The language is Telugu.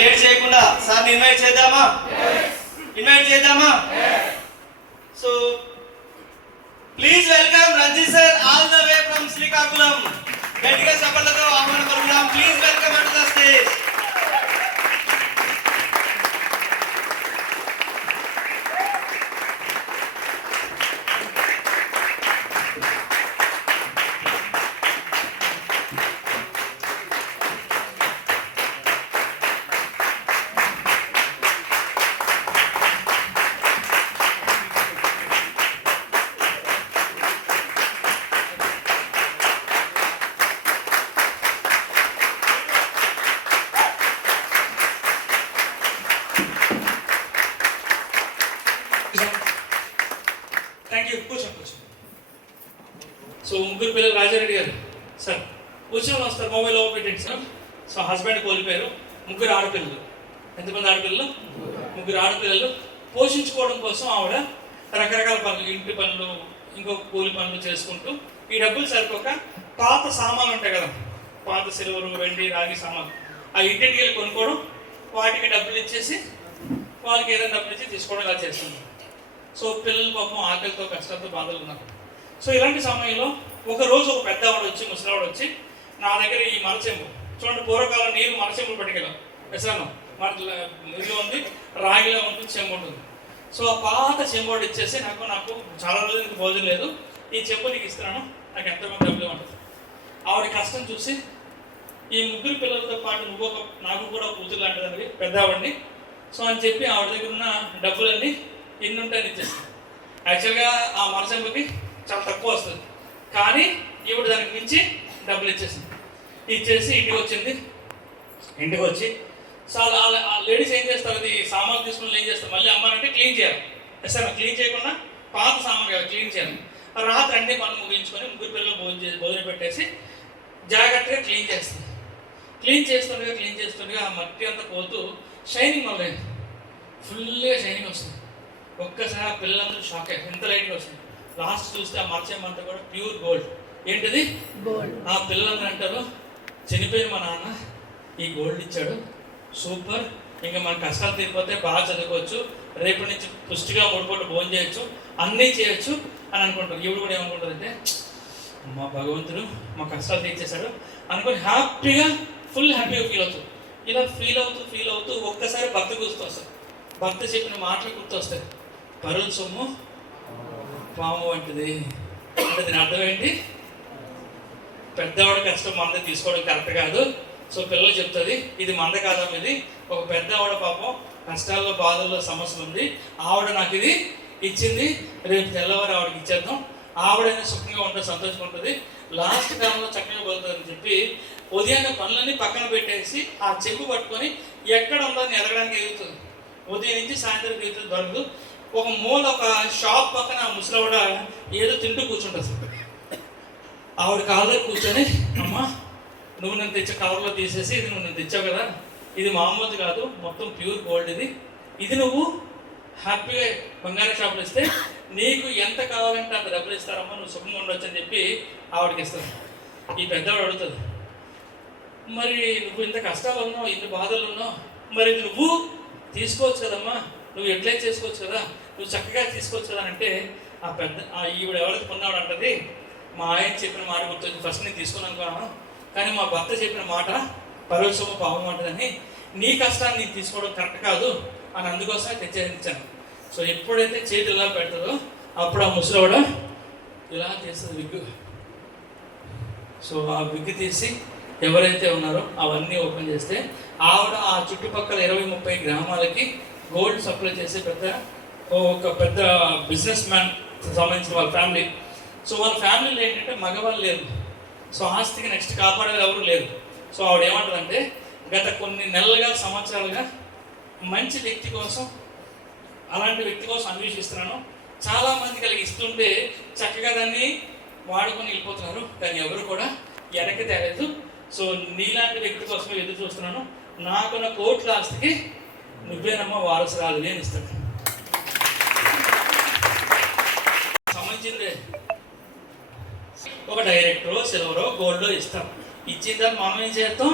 లేట్ చేయకుండా సార్ని ఇన్వైట్ చేద్దామా? ఇన్వైట్ చేద్దామా? So please welcome Ranjith sir all the way from Srikakulam. గట్టిగా చప్పట్లతో ఆహ్వానం పలుకుదాం. Please welcome to the stage. Thank you. కూర్చోండి. సో ముగ్గురు పిల్లలు రాజారెడ్డి గారు సార్ కూర్చొని వస్తారు. మొబైల్ ఓపెన్ పెట్టండి సార్. సో హస్బెండ్ కోల్పోయారు. ముగ్గురు ఆడపిల్లలు. ఎంతమంది ఆడపిల్లలు? ముగ్గురు ఆడపిల్లలు. పోషించుకోవడం కోసం ఆవిడ రకరకాల పనులు, ఇంటి పనులు, ఇంకొక కూలి పనులు చేసుకుంటూ ఈ డబ్బులు సరిపోక పాత సామాన్లు ఉంటాయి కదా, పాత సిల్వరు, వెండి, రాగి సామాన్లు, ఆ ఇంటింటికి వెళ్ళి కొనుక్కోవడం, వాటికి డబ్బులు ఇచ్చేసి వాళ్ళకి ఏదైనా డబ్బులు ఇచ్చి తీసుకోవడం ఇలా చేస్తుంది. సో పిల్లలు పాపం ఆకలితో కష్టంతో బాధలు ఉన్నారు. సో ఇలాంటి సమయంలో ఒకరోజు ఒక పెద్దవాడు వచ్చి, ముసలావాడు వచ్చి నా దగ్గర ఈ మరచెంబు చూడండి, పూర్వకాలం నీరు మరచెంబులు పట్టుకెళ్ళాం ఎసాను మన ఇల్లు ఉంది, రాగిలో ఉంటుంది, చెంబు ఉంటుంది. సో ఆ పాత చెంబోడు ఇచ్చేసి నాకు చాలా రోజులకి భోజనం లేదు, ఈ చెంబు నీకు ఇస్తున్నాను, నాకు ఎంతమంది డబ్బులు ఉంటుంది. ఆవిడ కష్టం చూసి ఈ ముగ్గురు పిల్లలతో పాటు నువ్వు నాకు కూడా కూతురు లాంటిదని పెద్దవాడిని, సో అని చెప్పి ఆవిడ దగ్గర ఉన్న డబ్బులన్నీ ఎన్ని ఉంటాయని ఇచ్చేస్తాను. యాక్చువల్గా ఆ మరచెంబుకి చాలా తక్కువ వస్తుంది, కానీ ఈవిడ దానికి మించి డబ్బులు ఇచ్చేసింది. ఇచ్చేసి ఇంటికి వచ్చింది. ఇంటికి వచ్చి చాలా లేడీస్ ఏం చేస్తారు, అది సామాన్లు తీసుకుని ఏం చేస్తారు, మళ్ళీ అమ్మానంటే క్లీన్ చేయాలి. సార్ క్లీన్ చేయకుండా పాత సామాన్ కదా క్లీన్ చేయాలి. రాత్రి అన్ని పనులు ముగించుకొని ముగ్గురు పిల్లలు భోజనం పెట్టేసి జాగ్రత్తగా క్లీన్ చేస్తుంది. క్లీన్ చేస్తుండగా ఆ మట్టి అంతా పోతూ షైనింగ్ మొదలైంది. ఫుల్గా షైనింగ్ వస్తుంది. ఒక్కసారి ఆ పిల్లలందరూ షాక్ అయ్యారు, ఎంత లైట్గా వస్తుంది. లాస్ట్ చూస్తే ఆ మర్చెంబు కూడా ప్యూర్ గోల్డ్. ఏంటిది? గోల్డ్. ఆ పిల్లలందరూ అంటారు, చనిపోయిన మా నాన్న ఈ గోల్డ్ ఇచ్చాడు, సూపర్, ఇంకా మన కష్టాలు తీరిపోతే బాగా చదువుకోవచ్చు, రేపటి నుంచి పుష్టిగా 3 పూటలు భోజనం చేయొచ్చు, అన్నీ చేయొచ్చు అని అనుకుంటారు. ఈవిడ కూడా ఏమనుకుంటుందంటే, మా భగవంతుడు మా కష్టాలు తీర్చేశాడు అనుకుని హ్యాపీగా, ఫుల్ హ్యాపీగా ఫీల్ అవుతుంది. ఇలా ఫీల్ అవుతూ ఒక్కసారి భర్త గుర్తొస్తారు. భర్త చెప్పిన మాటలు గుర్తొస్తాయి. పరుల సొమ్ము పాము వంటిది అంటే దీని అర్థం ఏంటి? పెద్దవాడి కష్టం మంద తీసుకోవడం కరెక్ట్ కాదు. సో పిల్లలు చెప్తుంది, ఇది మంద కాదమ్మ, ఇది ఒక పెద్దవాడ పాపం కష్టాల్లో, బాధల్లో, సమస్యలు ఉంది, ఆవిడ నాకు ఇది ఇచ్చింది, రేపు తెల్లవారు ఆవిడకి ఇచ్చేద్దాం, ఆవిడైనా సుఖంగా ఉంటుంది, సంతోషంగా ఉంటుంది, లాస్ట్ కాలంలో చక్కగా పోతుందని చెప్పి ఉదయాన్నే పనులన్నీ పక్కన పెట్టేసి ఆ చెంబు పట్టుకొని ఎక్కడ ఉందని ఎదగడానికి ఎదుగుతుంది. ఉదయం నుంచి సాయంత్రం ఎదుగుతుంది, దొరకదు. ఒక మూల ఒక షాప్ పక్కన ఆ ముసలావిడ ఏదో తింటూ కూర్చుంటుంది. ఆవిడ కాళ్ళ దగ్గర కూర్చొని, అమ్మ నువ్వు నన్ను తెచ్చే కవర్లో తీసేసి, ఇది నువ్వు నన్ను తెచ్చావు కదా, ఇది మామూలుది కాదు, మొత్తం ప్యూర్ గోల్డ్, ఇది నువ్వు హ్యాపీగా బంగారం షాపులు ఇస్తే నీకు ఎంత కావాలంటే అంత డబ్బులు ఇస్తారమ్మా, నువ్వు సుఖంగా ఉండొచ్చు అని చెప్పి ఆవిడకి ఇస్తాను. ఈ పెద్దవాడు అడుగుతుంది, మరి నువ్వు ఇంత కష్టాలు ఉన్నావు, ఇంత బాధలు ఉన్నావు, మరి నువ్వు తీసుకోవచ్చు కదమ్మా, నువ్వు ఎట్లయితే చేసుకోవచ్చు కదా, నువ్వు చక్కగా తీసుకోవచ్చు కదా అంటే ఈవిడ ఎవరైతే కొన్నాడు అంటది, మా ఆయన చెప్పిన మాట గుర్తొచ్చి ఫస్ట్ నేను తీసుకుని అనుకున్నాను, కానీ మా భర్త చెప్పిన మాట పరోక్షము పాపం అంటదని, నీ కష్టాన్ని నీకు తీసుకోవడం కరెక్ట్ కాదు అని అందుకోసమే తెచ్చాను. సో ఎప్పుడైతే చేతి ఇలా పెడతాడో అప్పుడు ఆ ముసలివాడు ఇలా చేస్తుంది విగ్గు. సో ఆ విగ్గు తీసి ఎవరైతే ఉన్నారో అవన్నీ ఓపెన్ చేస్తే ఆవిడ ఆ చుట్టుపక్కల 20-30 గ్రామాలకి గోల్డ్ సప్లై చేసే ఒక పెద్ద బిజినెస్ మ్యాన్ సంబంధించిన వాళ్ళ ఫ్యామిలీ. సో వాళ్ళ ఫ్యామిలీలో ఏంటంటే మగవాళ్ళు లేరు, సో ఆస్తికి నెక్స్ట్ కాపాడేది ఎవరు లేరు. సో ఆవిడ ఏమంటుందంటే, గత కొన్ని నెలలుగా, సంవత్సరాలుగా మంచి వ్యక్తి కోసం, అలాంటి వ్యక్తి కోసం అన్వేషిస్తున్నాను, చాలామంది కలిగి ఇస్తుంటే చక్కగా దాన్ని వాడుకొని వెళ్ళిపోతున్నారు, కానీ ఎవరు కూడా వెనక్కి తేలేదు. సో నీలాంటి వ్యక్తి కోసమే ఎదురు చూస్తున్నాను, నాకున్న కోట్ల ఆస్తికి నువ్వేనమ్మా వారసురాలు అని ఇస్తాడు. సంబంధించిందే ఒక డైరెక్టరో సిల్వరో గోల్డో ఇస్తాం. ఇచ్చిన తర్వాత మనం ఏం చేస్తాం,